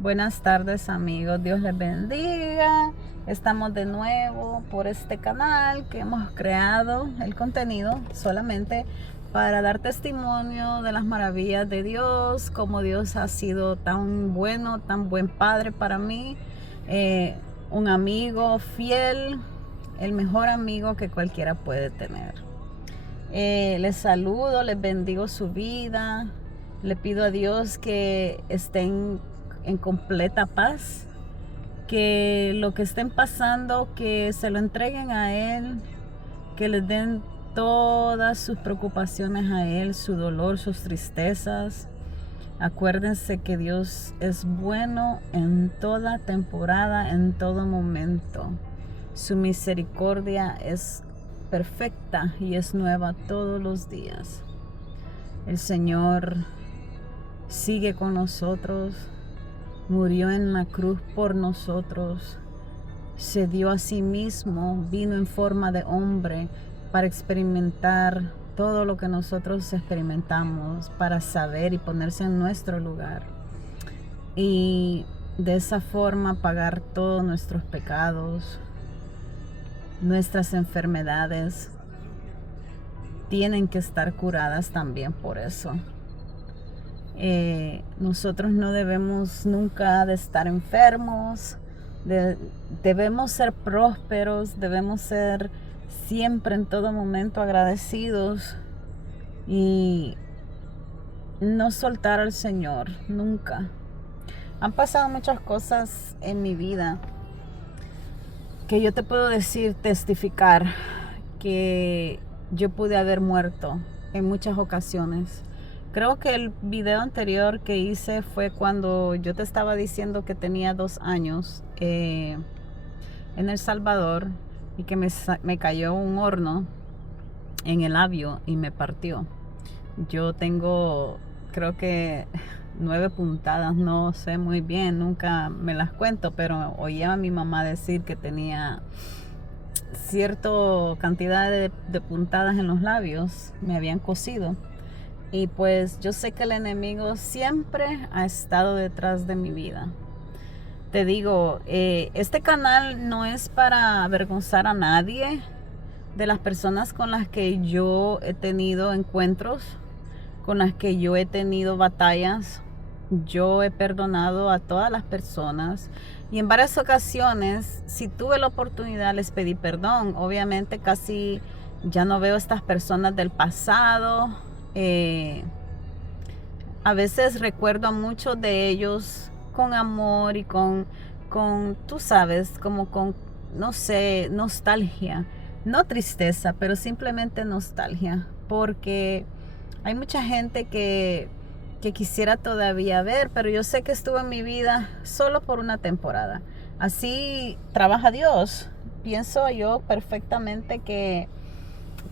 Buenas tardes amigos, Dios les bendiga. Estamos de nuevo por este canal que hemos creado el contenido solamente para dar testimonio de las maravillas de Dios, como Dios ha sido tan bueno, tan buen padre para mí, un amigo fiel, el mejor amigo que cualquiera puede tener. Les saludo, les bendigo su vida, le pido a Dios que estén en completa paz, que lo que estén pasando, que se lo entreguen a Él, que les den todas sus preocupaciones a Él, su dolor, sus tristezas. Acuérdense que Dios es bueno en toda temporada, en todo momento. Su misericordia es perfecta y es nueva todos los días. El Señor sigue con nosotros, murió en la cruz por nosotros, se dio a sí mismo, vino en forma de hombre para experimentar todo lo que nosotros experimentamos, para saber y ponerse en nuestro lugar y de esa forma pagar todos nuestros pecados. Nuestras enfermedades tienen que estar curadas también por eso. Nosotros no debemos nunca de estar enfermos, debemos ser prósperos, debemos ser siempre en todo momento agradecidos y no soltar al Señor nunca. Han pasado muchas cosas en mi vida que yo te puedo decir, testificar, que yo pude haber muerto en muchas ocasiones. Creo que el video anterior que hice fue cuando yo te estaba diciendo que tenía 2 años en El Salvador y que me cayó un horno en el labio y me partió. Yo tengo, creo que 9 puntadas, no sé muy bien, nunca me las cuento, pero oía a mi mamá decir que tenía cierta cantidad de puntadas en los labios, me habían cosido. Y pues yo sé que el enemigo siempre ha estado detrás de mi vida. Te digo, este canal no es para avergonzar a nadie de las personas con las que yo he tenido encuentros, con las que yo he tenido batallas. Yo he perdonado a todas las personas y en varias ocasiones, si tuve la oportunidad, les pedí perdón. Obviamente casi ya no veo a estas personas del pasado. A veces recuerdo a muchos de ellos con amor y tú sabes, como con, no sé, nostalgia. No tristeza, pero simplemente nostalgia. Porque hay mucha gente que quisiera todavía ver, pero yo sé que estuvo en mi vida solo por una temporada. Así trabaja Dios. Pienso yo perfectamente que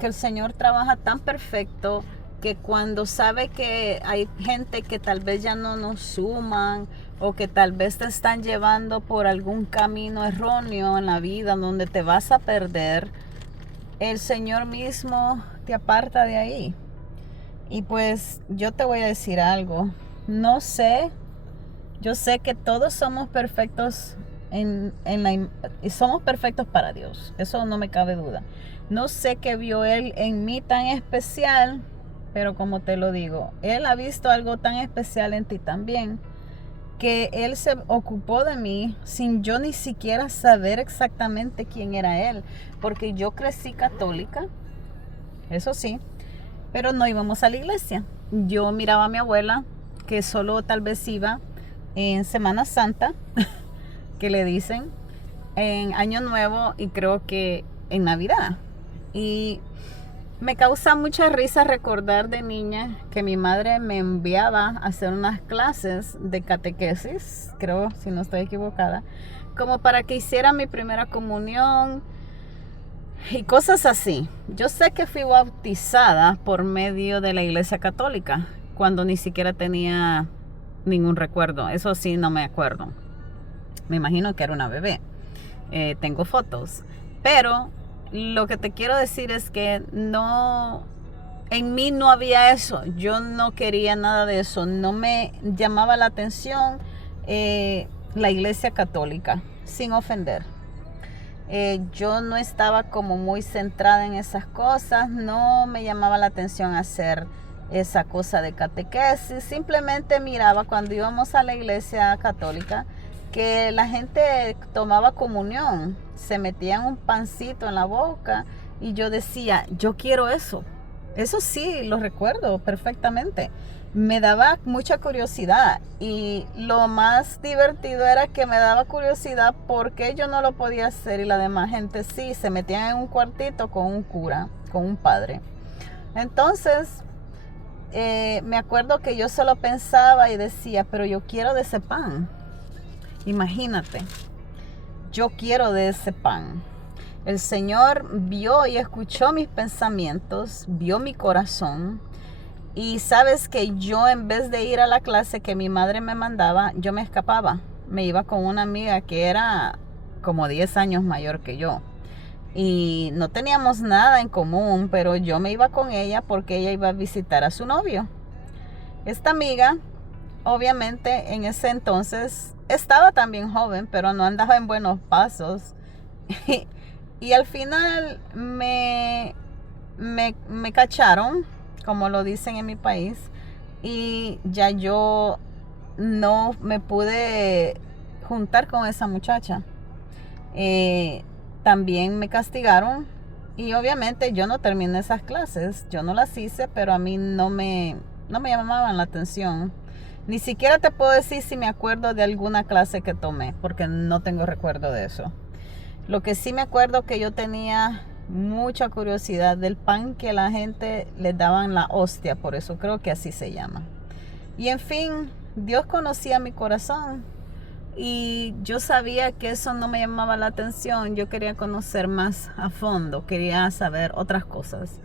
el Señor trabaja tan perfecto que cuando sabe que hay gente que tal vez ya no nos suman o que tal vez te están llevando por algún camino erróneo en la vida donde te vas a perder, el Señor mismo te aparta de ahí. Y pues yo te voy a decir algo, no sé, yo sé que todos somos perfectos y somos perfectos para Dios, eso no me cabe duda. No sé qué vio Él en mí tan especial, pero como te lo digo, Él ha visto algo tan especial en ti también, que Él se ocupó de mí sin yo ni siquiera saber exactamente quién era Él, porque yo crecí católica, eso sí, pero no íbamos a la iglesia. Yo miraba a mi abuela, que solo tal vez iba en Semana Santa, que le dicen, en Año Nuevo y creo que en Navidad. Y me causa mucha risa recordar de niña que mi madre me enviaba a hacer unas clases de catequesis, creo, si no estoy equivocada, como para que hiciera mi primera comunión y cosas así. Yo sé que fui bautizada por medio de la Iglesia Católica cuando ni siquiera tenía ningún recuerdo. Eso sí, no me acuerdo. Me imagino que era una bebé. Tengo fotos. Pero lo que te quiero decir es que no, en mí no había eso. Yo no quería nada de eso. No me llamaba la atención la iglesia católica, sin ofender. Yo no estaba como muy centrada en esas cosas, no me llamaba la atención hacer esa cosa de catequesis, simplemente miraba cuando íbamos a la iglesia católica que la gente tomaba comunión, se metían un pancito en la boca y yo decía, yo quiero eso. Eso sí, lo recuerdo perfectamente. Me daba mucha curiosidad y lo más divertido era que me daba curiosidad por qué yo no lo podía hacer y la demás gente sí, se metían en un cuartito con un cura, con un padre. Entonces, me acuerdo que yo solo pensaba y decía, pero yo quiero de ese pan. Imagínate, yo quiero de ese pan. El Señor vio y escuchó mis pensamientos, vio mi corazón. Y sabes que yo, en vez de ir a la clase que mi madre me mandaba, yo me escapaba. Me iba con una amiga que era como 10 años mayor que yo. Y no teníamos nada en común, pero yo me iba con ella porque ella iba a visitar a su novio. Esta amiga, obviamente, en ese entonces estaba también joven, pero no andaba en buenos pasos. Y al final me cacharon, como lo dicen en mi país, y ya yo no me pude juntar con esa muchacha. También me castigaron y obviamente yo no terminé esas clases, yo no las hice, pero a mí no me llamaban la atención. Ni siquiera te puedo decir si me acuerdo de alguna clase que tomé, porque no tengo recuerdo de eso. Lo que sí me acuerdo que yo tenía mucha curiosidad del pan que la gente le daban la hostia, por eso creo que así se llama. Y en fin, Dios conocía mi corazón y yo sabía que eso no me llamaba la atención. Yo quería conocer más a fondo, quería saber otras cosas.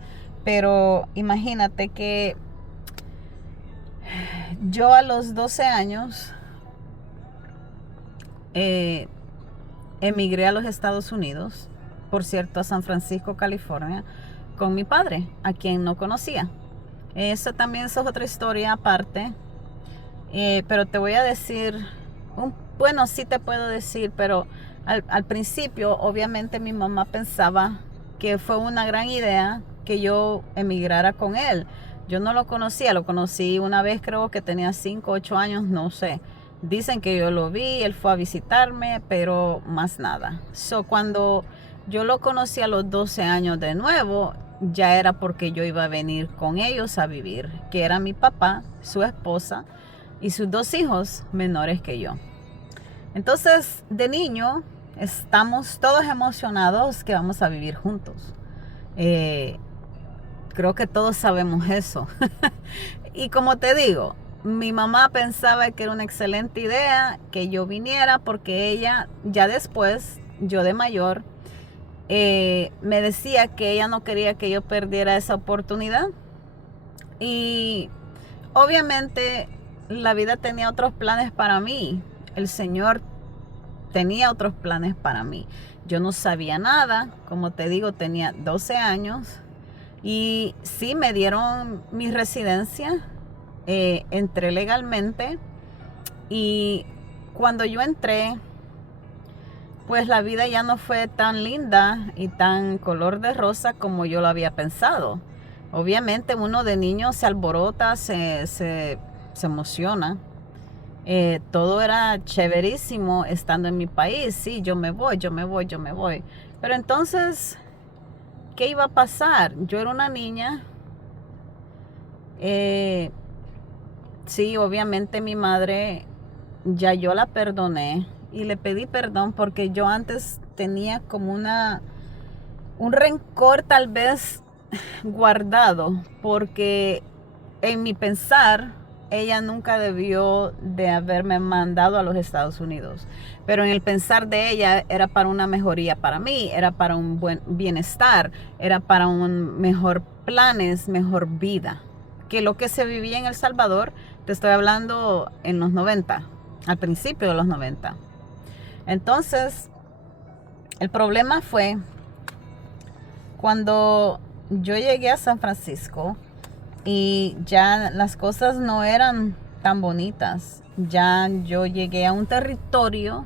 Pero imagínate que yo a los 12 años emigré a los Estados Unidos, por cierto, a San Francisco, California, con mi padre, a quien no conocía. Eso también es otra historia aparte, pero te voy a decir, bueno, sí te puedo decir, pero al principio, obviamente, mi mamá pensaba que fue una gran idea que yo emigrara con él. Yo no lo conocía, lo conocí una vez, creo que tenía 5, 8 años, no sé. Dicen que yo lo vi, él fue a visitarme, pero más nada. Cuando yo lo conocí a los 12 años de nuevo, ya era porque yo iba a venir con ellos a vivir, que era mi papá, su esposa y sus 2 hijos menores que yo. Entonces, de niño, estamos todos emocionados que vamos a vivir juntos. Creo que todos sabemos eso. Y como te digo, mi mamá pensaba que era una excelente idea que yo viniera porque ella, ya después, yo de mayor, me decía que ella no quería que yo perdiera esa oportunidad. Y obviamente la vida tenía otros planes para mí. El Señor tenía otros planes para mí. Yo no sabía nada, como te digo, tenía 12 años y sí me dieron mi residencia, entré legalmente y cuando yo entré, pues la vida ya no fue tan linda y tan color de rosa como yo lo había pensado. Obviamente uno de niño se alborota, se emociona. Todo era chéverísimo estando en mi país. Sí, yo me voy. Pero entonces, ¿qué iba a pasar? Yo era una niña. Sí, obviamente mi madre, ya yo la perdoné y le pedí perdón porque yo antes tenía como un rencor tal vez guardado, porque en mi pensar ella nunca debió de haberme mandado a los Estados Unidos, pero en el pensar de ella era para una mejoría para mí, era para un buen bienestar, era para un mejor planes, mejor vida que lo que se vivía en El Salvador. Te estoy hablando en los 90, al principio de los 90. Entonces, el problema fue cuando yo llegué a San Francisco y ya las cosas no eran tan bonitas. Ya yo llegué a un territorio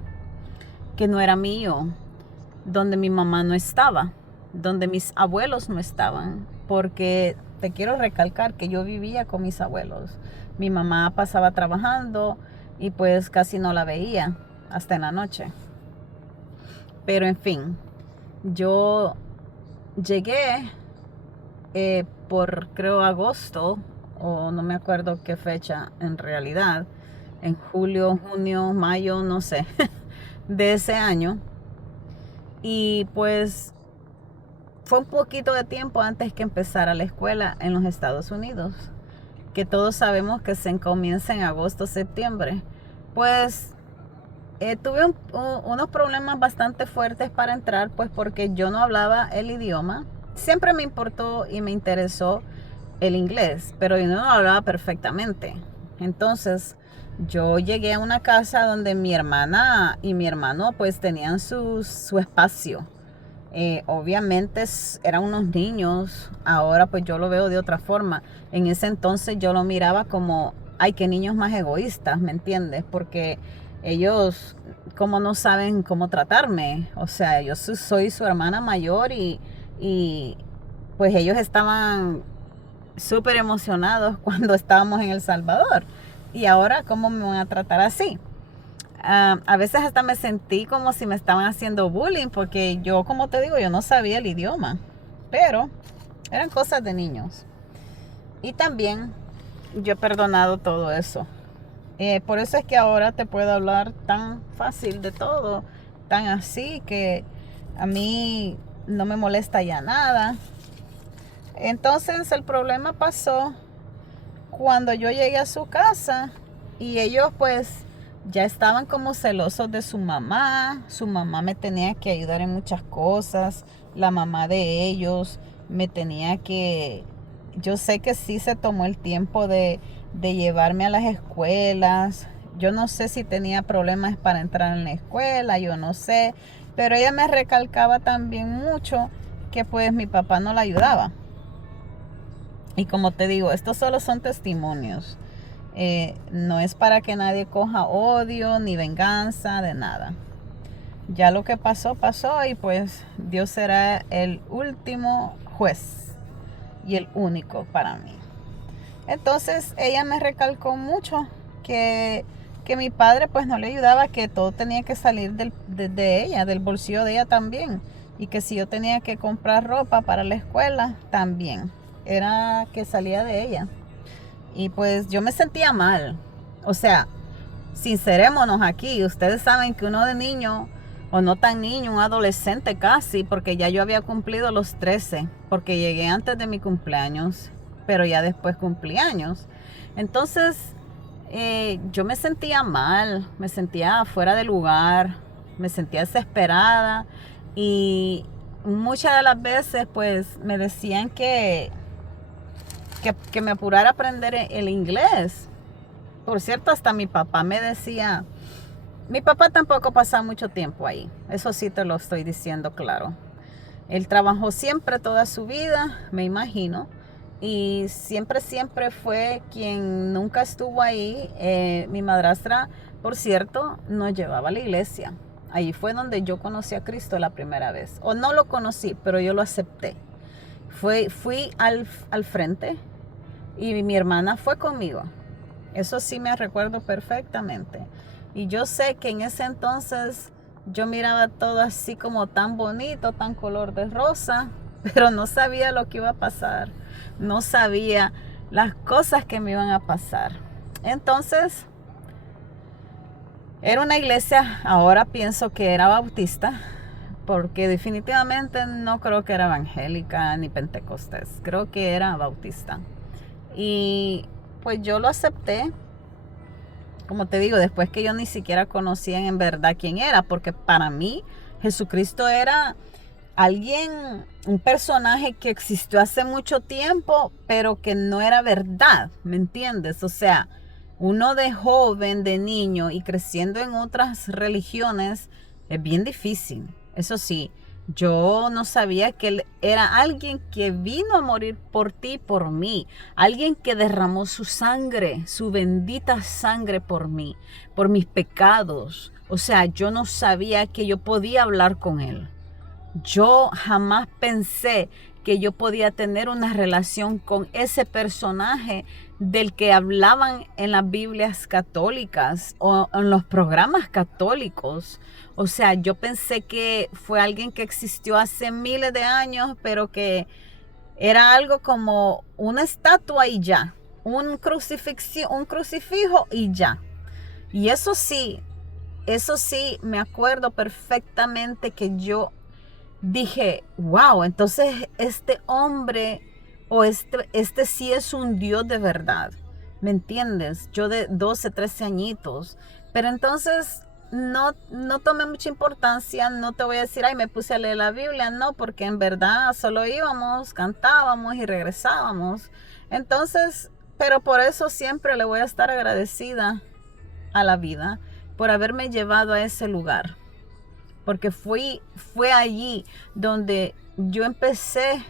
que no era mío, donde mi mamá no estaba, donde mis abuelos no estaban, porque te quiero recalcar que yo vivía con mis abuelos. Mi mamá pasaba trabajando y pues casi no la veía hasta en la noche. Pero en fin, yo llegué por creo agosto, o no me acuerdo qué fecha en realidad, en julio, junio, mayo, no sé, de ese año. Y pues fue un poquito de tiempo antes que empezara la escuela en los Estados Unidos, que todos sabemos que se comienza en agosto, septiembre. Pues tuve unos problemas bastante fuertes para entrar, pues porque yo no hablaba el idioma. Siempre me importó y me interesó el inglés, pero yo no lo hablaba perfectamente. Entonces yo llegué a una casa donde mi hermana y mi hermano pues tenían su espacio. Obviamente eran unos niños, ahora pues yo lo veo de otra forma. En ese entonces yo lo miraba como, ay, qué niños más egoístas, ¿me entiendes? Porque ellos como no saben cómo tratarme. O sea, yo soy su hermana mayor y pues ellos estaban súper emocionados cuando estábamos en El Salvador. Y ahora, ¿cómo me van a tratar así? A veces hasta me sentí como si me estaban haciendo bullying, porque yo, como te digo, yo no sabía el idioma. Pero eran cosas de niños. Y también yo he perdonado todo eso. Por eso es que ahora te puedo hablar tan fácil de todo, tan así que a mí no me molesta ya nada. Entonces el problema pasó cuando yo llegué a su casa y ellos pues ya estaban como celosos de su mamá. Su mamá me tenía que ayudar en muchas cosas. La mamá de ellos me tenía que... Yo sé que sí se tomó el tiempo de llevarme a las escuelas. Yo no sé si tenía problemas para entrar en la escuela, yo no sé. Pero ella me recalcaba también mucho que pues mi papá no la ayudaba. Y como te digo, estos solo son testimonios. No es para que nadie coja odio ni venganza de nada. Ya lo que pasó, pasó y pues Dios será el último juez y el único para mí. Entonces ella me recalcó mucho que mi padre pues no le ayudaba, que todo tenía que salir de ella, del bolsillo de ella también. Y que si yo tenía que comprar ropa para la escuela, también. Era que salía de ella. Y pues yo me sentía mal. O sea, sincerémonos aquí. Ustedes saben que uno de niño, o no tan niño, un adolescente casi, porque ya yo había cumplido los 13, porque llegué antes de mi cumpleaños, pero ya después cumplí años. Entonces, yo me sentía mal, me sentía fuera de lugar, me sentía desesperada y muchas de las veces pues me decían que me apurara a aprender el inglés. Por cierto, hasta mi papá me decía, mi papá tampoco pasaba mucho tiempo ahí, eso sí te lo estoy diciendo claro. Él trabajó siempre toda su vida, me imagino, y siempre fue quien nunca estuvo ahí. Mi madrastra, por cierto, nos llevaba a la iglesia. Ahí fue donde yo conocí a Cristo la primera vez. O no lo conocí, pero yo lo acepté. Fui al frente y mi hermana fue conmigo. Eso sí me recuerdo perfectamente. Y yo sé que en ese entonces yo miraba todo así como tan bonito, tan color de rosa, pero no sabía lo que iba a pasar. No sabía las cosas que me iban a pasar. Entonces, era una iglesia, ahora pienso que era bautista, porque definitivamente no creo que era evangélica ni pentecostés. Creo que era bautista. Y pues yo lo acepté. Como te digo, después que yo ni siquiera conocía en verdad quién era, porque para mí Jesucristo era alguien, un personaje que existió hace mucho tiempo, pero que no era verdad, ¿me entiendes? O sea, uno de joven, de niño y creciendo en otras religiones es bien difícil. Eso sí, Yo no sabía que Él era alguien que vino a morir por ti y por mí. Alguien que derramó su sangre, su bendita sangre por mí, por mis pecados. O sea, yo no sabía que yo podía hablar con Él. Yo jamás pensé que yo podía tener una relación con ese personaje del que hablaban en las Biblias católicas o en los programas católicos. O sea, yo pensé que fue alguien que existió hace miles de años, pero que era algo como una estatua y ya, un crucifijo y ya. Y eso sí, me acuerdo perfectamente que yo dije, wow, entonces este hombre o este sí es un Dios de verdad. ¿Me entiendes? Yo de 12, 13 añitos. Pero entonces no tomé mucha importancia, no te voy a decir, ay, me puse a leer la Biblia, no, porque en verdad solo íbamos, cantábamos y regresábamos. Entonces, pero por eso siempre le voy a estar agradecida a la vida por haberme llevado a ese lugar, porque fue allí donde yo empecé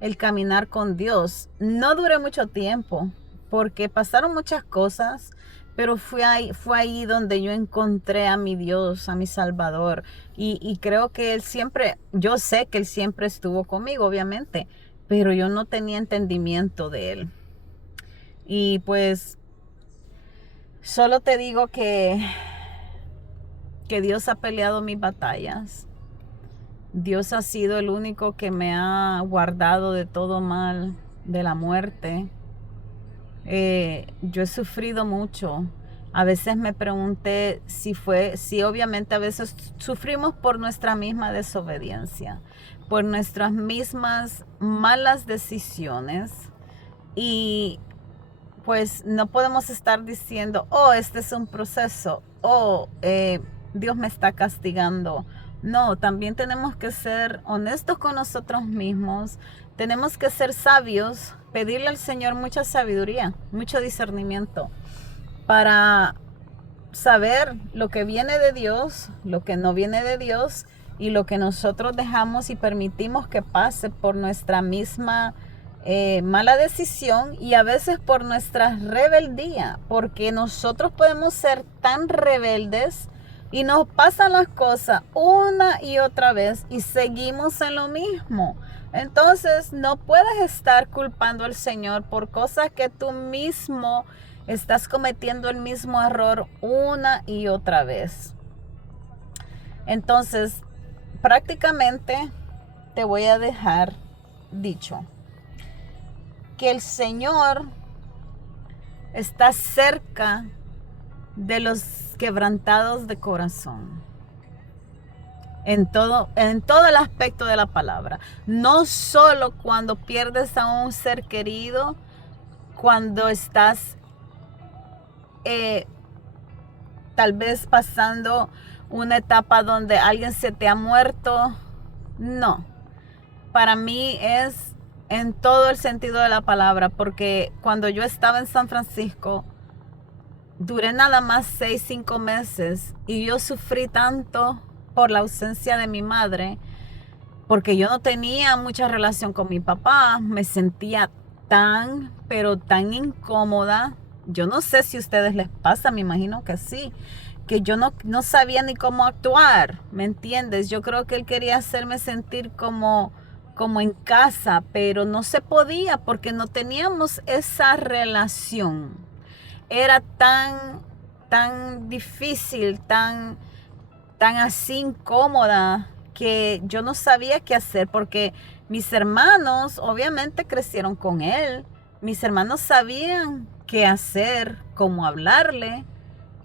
el caminar con Dios. No duré mucho tiempo porque pasaron muchas cosas, pero fue ahí donde yo encontré a mi Dios, a mi Salvador. Y creo que Él siempre, yo sé que Él siempre estuvo conmigo, obviamente, pero yo no tenía entendimiento de Él. Y pues solo te digo que Dios ha peleado mis batallas. Dios ha sido el único que me ha guardado de todo mal, de la muerte. Yo he sufrido mucho. A veces me pregunté si obviamente a veces sufrimos por nuestra misma desobediencia, por nuestras mismas malas decisiones. Y pues no podemos estar diciendo, oh, este es un proceso, oh, Dios me está castigando. No, también tenemos que ser honestos con nosotros mismos, tenemos que ser sabios, pedirle al Señor mucha sabiduría, mucho discernimiento para saber lo que viene de Dios, lo que no viene de Dios y lo que nosotros dejamos y permitimos que pase por nuestra misma mala decisión y a veces por nuestra rebeldía, porque nosotros podemos ser tan rebeldes y nos pasan las cosas una y otra vez y seguimos en lo mismo. Entonces no puedes estar culpando al Señor por cosas que tú mismo estás cometiendo el mismo error una y otra vez. Entonces, prácticamente te voy a dejar dicho que el Señor está cerca de los quebrantados de corazón. En todo el aspecto de la palabra. No solo cuando pierdes a un ser querido, cuando estás tal vez pasando una etapa donde alguien se te ha muerto. No, para mí es en todo el sentido de la palabra, porque cuando yo estaba en San Francisco, duré nada más 6, 5 meses y yo sufrí tanto por la ausencia de mi madre, porque yo no tenía mucha relación con mi papá, me sentía tan, pero tan incómoda. Yo no sé si a ustedes les pasa, me imagino que sí, que yo no sabía ni cómo actuar, ¿me entiendes? Yo creo que él quería hacerme sentir como en casa, pero no se podía porque no teníamos esa relación. Era tan difícil, tan así incómoda que yo no sabía qué hacer porque mis hermanos obviamente crecieron con él. Mis hermanos sabían qué hacer, cómo hablarle,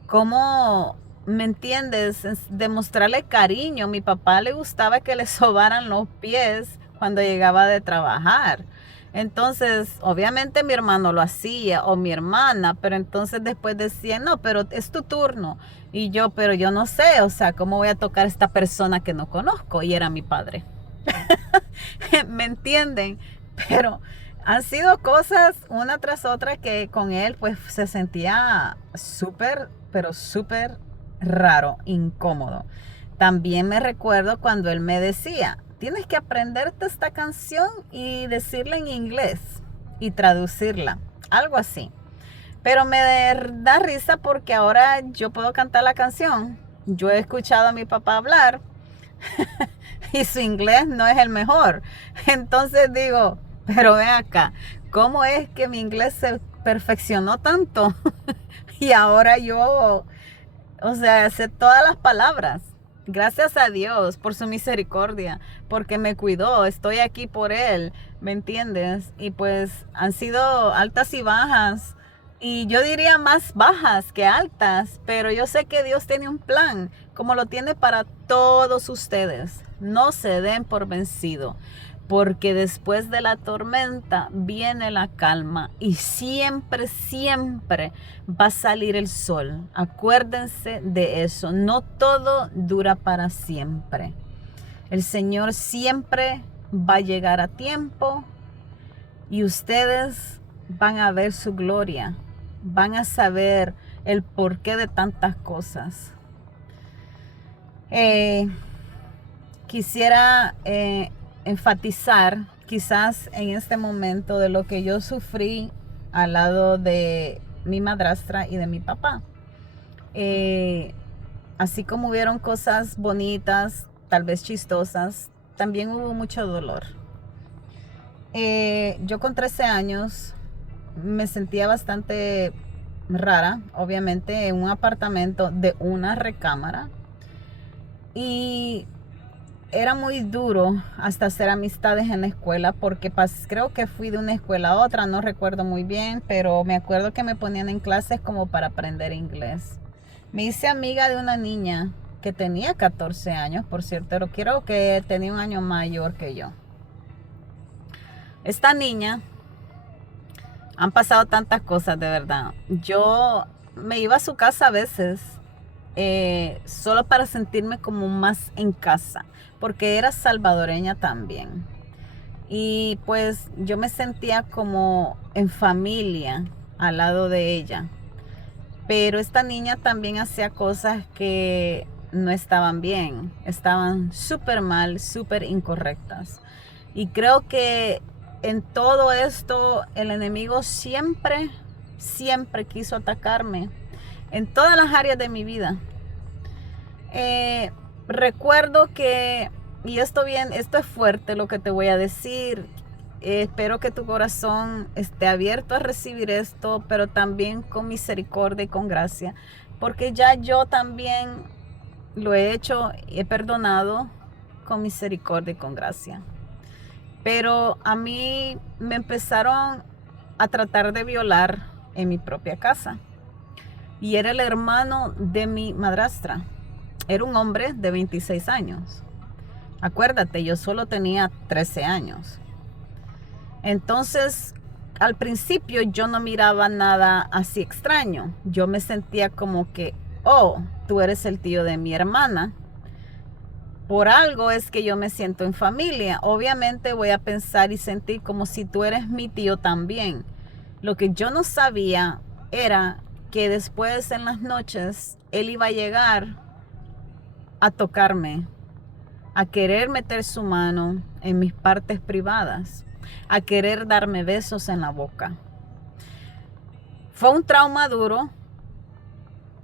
cómo, ¿me entiendes? Demostrarle cariño. A mi papá le gustaba que le sobaran los pies cuando llegaba de trabajar. Entonces, obviamente mi hermano lo hacía o mi hermana, pero entonces después decía, no, pero es tu turno. Y yo, pero yo no sé, o sea, ¿cómo voy a tocar a esta persona que no conozco? Y era mi padre. ¿Me entienden? Pero han sido cosas una tras otra que con él pues se sentía súper, pero súper raro, incómodo. También me recuerdo cuando él me decía, tienes que aprenderte esta canción y decirla en inglés y traducirla, algo así. Pero me da risa porque ahora yo puedo cantar la canción. Yo he escuchado a mi papá hablar y su inglés no es el mejor. Entonces digo, pero ven acá, ¿cómo es que mi inglés se perfeccionó tanto? Y ahora yo, o sea, sé todas las palabras. Gracias a Dios por su misericordia, porque me cuidó, estoy aquí por Él, ¿me entiendes? Y pues han sido altas y bajas, y yo diría más bajas que altas, pero yo sé que Dios tiene un plan, como lo tiene para todos ustedes. No se den por vencido, porque después de la tormenta viene la calma y siempre, siempre va a salir el sol. Acuérdense de eso, no todo dura para siempre. El Señor siempre va a llegar a tiempo y ustedes van a ver su gloria, van a saber el porqué de tantas cosas. Quisiera enfatizar quizás en este momento de lo que yo sufrí al lado de mi madrastra y de mi papá. Así como hubieron cosas bonitas, tal vez chistosas, también hubo mucho dolor. Yo con 13 años me sentía bastante rara, obviamente, en un apartamento de una recámara. Y era muy duro hasta hacer amistades en la escuela porque creo que fui de una escuela a otra, no recuerdo muy bien, pero me acuerdo que me ponían en clases como para aprender inglés. Me hice amiga de una niña que tenía 14 años, por cierto, pero creo que tenía un año mayor que yo. Esta niña, han pasado tantas cosas de verdad. Yo me iba a su casa a veces solo para sentirme como más en casa, porque era salvadoreña también. Y pues yo me sentía como en familia al lado de ella. Pero esta niña también hacía cosas que no estaban bien, estaban súper mal, súper incorrectas. Y creo que en todo esto el enemigo siempre, siempre quiso atacarme en todas las áreas de mi vida. Recuerdo que, y esto es fuerte lo que te voy a decir, espero que tu corazón esté abierto a recibir esto, pero también con misericordia y con gracia, porque ya yo también lo he hecho, he perdonado con misericordia y con gracia. Pero a mí me empezaron a tratar de violar en mi propia casa. Y era el hermano de mi madrastra. Era un hombre de 26 años. Acuérdate, yo solo tenía 13 años. Entonces, al principio yo no miraba nada así extraño. Yo me sentía como que, oh, tú eres el tío de mi hermana. Por algo es que yo me siento en familia. Obviamente voy a pensar y sentir como si tú eres mi tío también. Lo que yo no sabía era que después en las noches él iba a llegar a tocarme, a querer meter su mano en mis partes privadas, a querer darme besos en la boca. Fue un trauma duro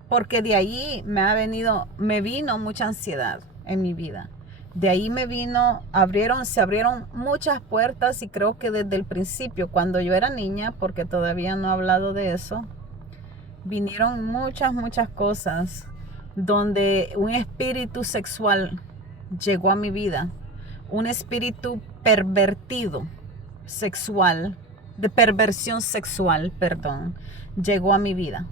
porque de ahí me vino mucha ansiedad en mi vida. De ahí se abrieron muchas puertas y creo que desde el principio, cuando yo era niña, porque todavía no he hablado de eso, vinieron muchas cosas donde un espíritu sexual llegó a mi vida. Un espíritu pervertido sexual, de perversión sexual, perdón, llegó a mi vida.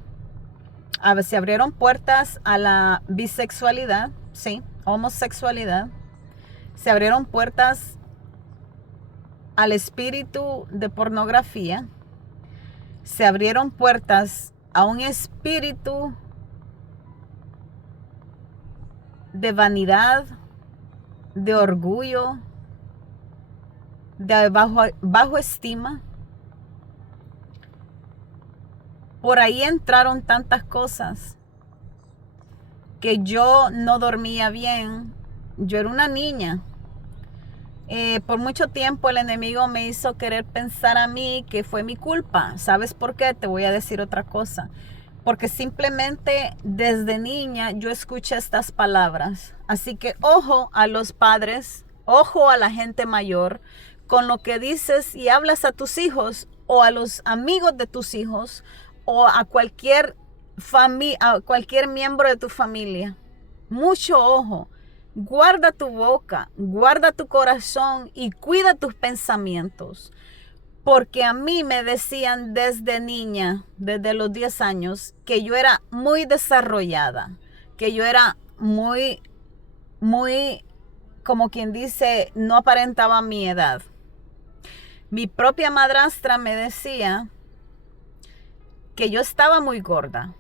A ver, se abrieron puertas a la bisexualidad, sí, homosexualidad. Se abrieron puertas al espíritu de pornografía. Se abrieron puertas a un espíritu de vanidad, de orgullo, de bajo estima. Por ahí entraron tantas cosas. que yo no dormía bien. Yo era una niña. Por mucho tiempo el enemigo me hizo querer pensar a mí que fue mi culpa. ¿Sabes por qué? Te voy a decir otra cosa. Porque simplemente desde niña yo escuché estas palabras. Así que ojo a los padres, ojo a la gente mayor con lo que dices y hablas a tus hijos o a los amigos de tus hijos o a cualquier miembro de tu familia. Mucho ojo. Guarda tu boca, guarda tu corazón y cuida tus pensamientos. Porque a mí me decían desde niña, desde los 10 años, que yo era muy desarrollada, que yo era muy, como quien dice, no aparentaba mi edad. Mi propia madrastra me decía que yo estaba muy gorda,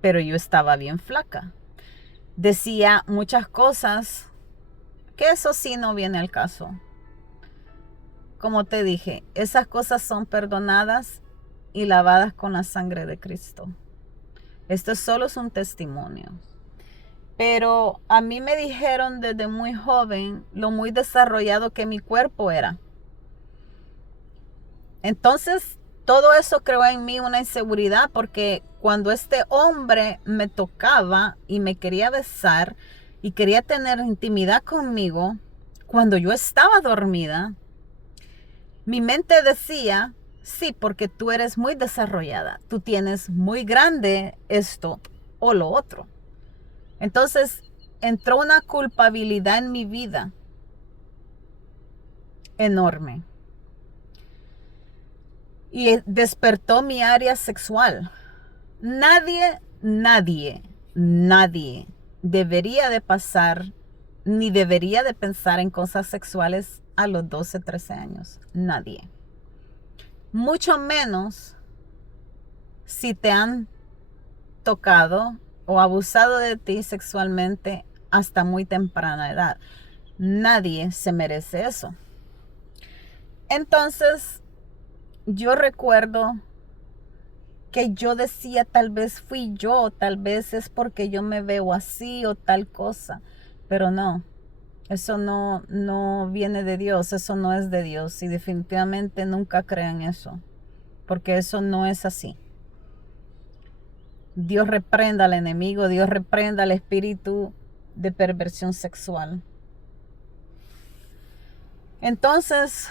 pero yo estaba bien flaca. Decía muchas cosas que eso sí no viene al caso. Como te dije, esas cosas son perdonadas y lavadas con la sangre de Cristo. Esto solo es un testimonio. Pero a mí me dijeron desde muy joven lo muy desarrollado que mi cuerpo era. Entonces, todo eso creó en mí una inseguridad porque cuando este hombre me tocaba y me quería besar y quería tener intimidad conmigo, cuando yo estaba dormida, mi mente decía, sí, porque tú eres muy desarrollada, tú tienes muy grande esto o lo otro. Entonces entró una culpabilidad en mi vida enorme. Y despertó mi área sexual. Nadie debería de pasar ni debería de pensar en cosas sexuales a los 12, 13 años. Nadie. Mucho menos si te han tocado o abusado de ti sexualmente hasta muy temprana edad. Nadie se merece eso. Entonces, yo recuerdo que yo decía, tal vez fui yo, tal vez es porque yo me veo así o tal cosa, pero no, eso no viene de Dios, eso no es de Dios y definitivamente nunca crean eso, porque eso no es así. Dios reprenda al enemigo, Dios reprenda al espíritu de perversión sexual. Entonces,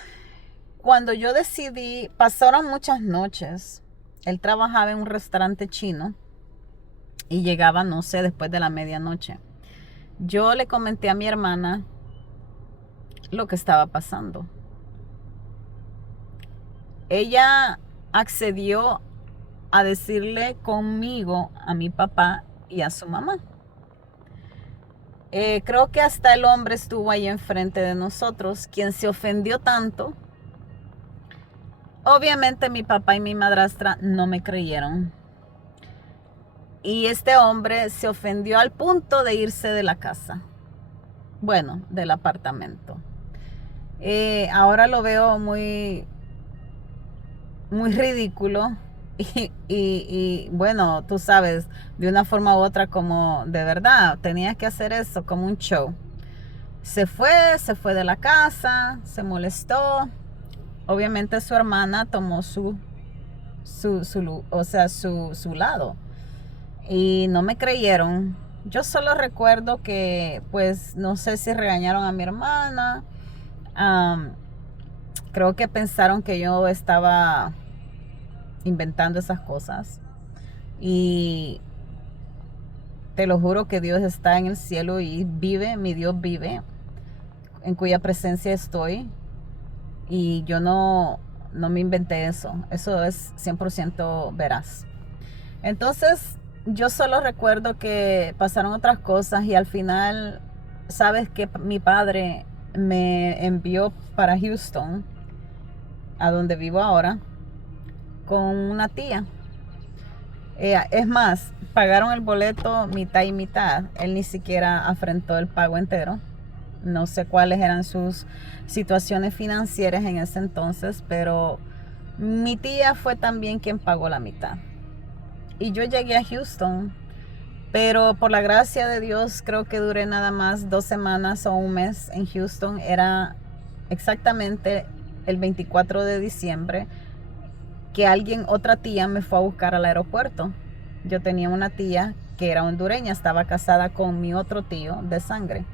cuando yo decidí, pasaron muchas noches. Él trabajaba en un restaurante chino y llegaba, no sé, después de la medianoche. Yo le comenté a mi hermana lo que estaba pasando. Ella accedió a decirle conmigo a mi papá y a su mamá. Creo que hasta el hombre estuvo ahí enfrente de nosotros, quien se ofendió tanto. Obviamente mi papá y mi madrastra no me creyeron. Y este hombre se ofendió al punto de irse de la casa. Bueno, del apartamento. Ahora lo veo muy ridículo. Y bueno, tú sabes, de una forma u otra como de verdad, tenías que hacer eso como un show. Se fue de la casa, se molestó. Obviamente su hermana tomó su lado y no me creyeron. Yo solo recuerdo que pues no sé si regañaron a mi hermana. Creo que pensaron que yo estaba inventando esas cosas y te lo juro que Dios está en el cielo y vive, mi Dios vive, en cuya presencia estoy. Y yo no me inventé eso. Eso es 100% veraz. Entonces, yo solo recuerdo que pasaron otras cosas y al final, sabes que mi padre me envió para Houston, a donde vivo ahora, con una tía. Es más, pagaron el boleto mitad y mitad. Él ni siquiera afrontó el pago entero. No sé cuáles eran sus situaciones financieras en ese entonces, pero mi tía fue también quien pagó la mitad. Y yo llegué a Houston Pero por la gracia de Dios, creo que duré nada más 2 semanas o un mes en Houston. Era exactamente el 24 de diciembre que otra tía me fue a buscar al aeropuerto. Yo tenía una tía que era hondureña, estaba casada con mi otro tío de sangre.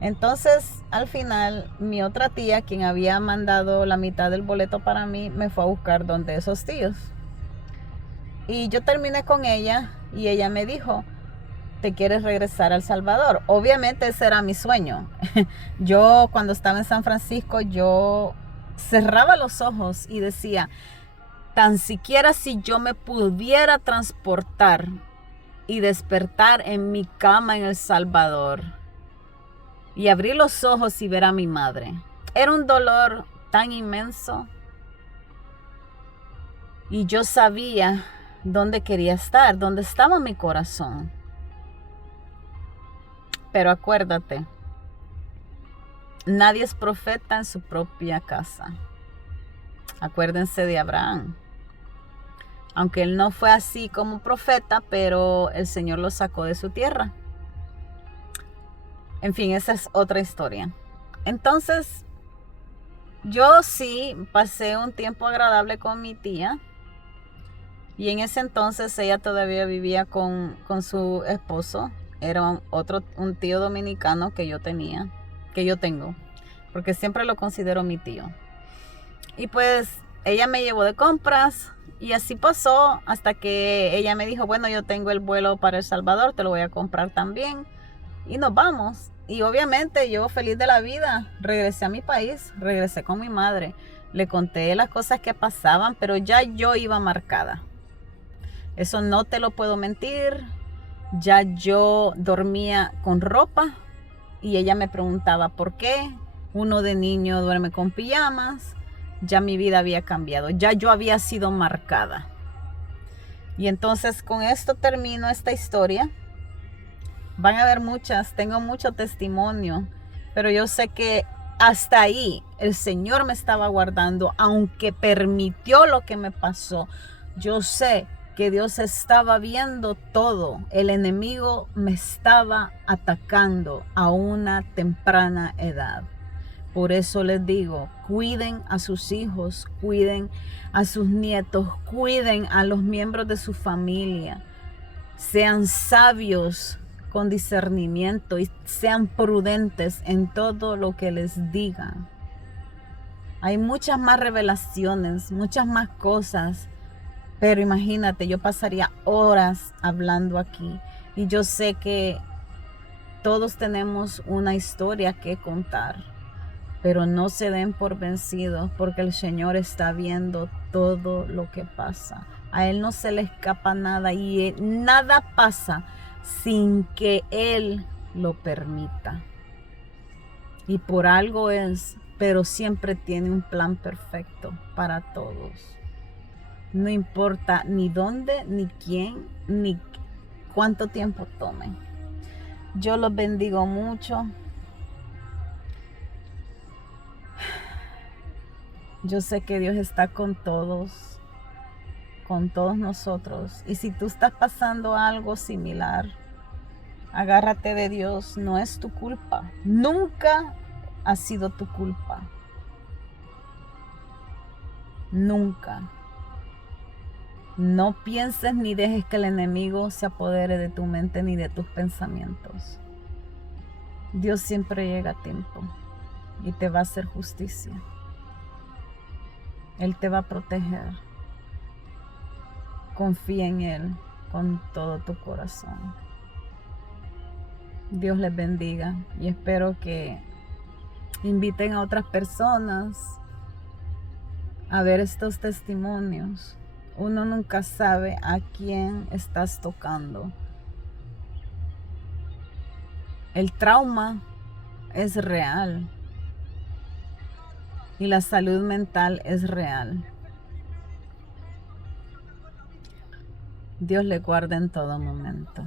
Entonces, al final, mi otra tía, quien había mandado la mitad del boleto para mí, me fue a buscar donde esos tíos. Y yo terminé con ella y ella me dijo, ¿te quieres regresar a El Salvador? Obviamente ese era mi sueño. Yo cuando estaba en San Francisco, yo cerraba los ojos y decía, tan siquiera si yo me pudiera transportar y despertar en mi cama en El Salvador y abrir los ojos y ver a mi madre. Era un dolor tan inmenso y yo sabía dónde quería estar, dónde estaba mi corazón. Pero acuérdate, nadie es profeta en su propia casa. Acuérdense de Abraham. Aunque él no fue así como profeta, pero el Señor lo sacó de su tierra. En fin, esa es otra historia. Entonces, yo sí pasé un tiempo agradable con mi tía. Y en ese entonces ella todavía vivía con su esposo. Era un tío dominicano que yo tengo, porque siempre lo considero mi tío. Y pues ella me llevó de compras y así pasó hasta que ella me dijo, bueno, yo tengo el vuelo para El Salvador, te lo voy a comprar también y nos vamos. Y obviamente yo feliz de la vida, regresé a mi país, regresé con mi madre, le conté las cosas que pasaban, pero ya yo iba marcada. Eso no te lo puedo mentir. Ya yo dormía con ropa y ella me preguntaba por qué. Uno de niño duerme con pijamas. Ya mi vida había cambiado. Ya yo había sido marcada. Y entonces con esto termino esta historia. Van a haber muchas. Tengo mucho testimonio. Pero yo sé que hasta ahí el Señor me estaba guardando. Aunque permitió lo que me pasó. Yo sé que Dios estaba viendo todo. El enemigo me estaba atacando a una temprana edad. Por eso les digo, cuiden a sus hijos, cuiden a sus nietos, cuiden a los miembros de su familia. Sean sabios con discernimiento y sean prudentes en todo lo que les digan. Hay muchas más revelaciones, muchas más cosas. Pero imagínate, yo pasaría horas hablando aquí. Y yo sé que todos tenemos una historia que contar. Pero no se den por vencidos porque el Señor está viendo todo lo que pasa. A Él no se le escapa nada y nada pasa sin que Él lo permita. Y por algo es, pero siempre tiene un plan perfecto para todos. No importa ni dónde, ni quién, ni cuánto tiempo tome. Yo los bendigo mucho. Yo sé que Dios está con todos nosotros. Y si tú estás pasando algo similar, agárrate de Dios. No es tu culpa. Nunca ha sido tu culpa. Nunca. No pienses ni dejes que el enemigo se apodere de tu mente ni de tus pensamientos. Dios siempre llega a tiempo y te va a hacer justicia. Él te va a proteger. Confía en Él con todo tu corazón. Dios les bendiga y espero que inviten a otras personas a ver estos testimonios. Uno nunca sabe a quién estás tocando. El trauma es real y la salud mental es real. Dios le guarda en todo momento.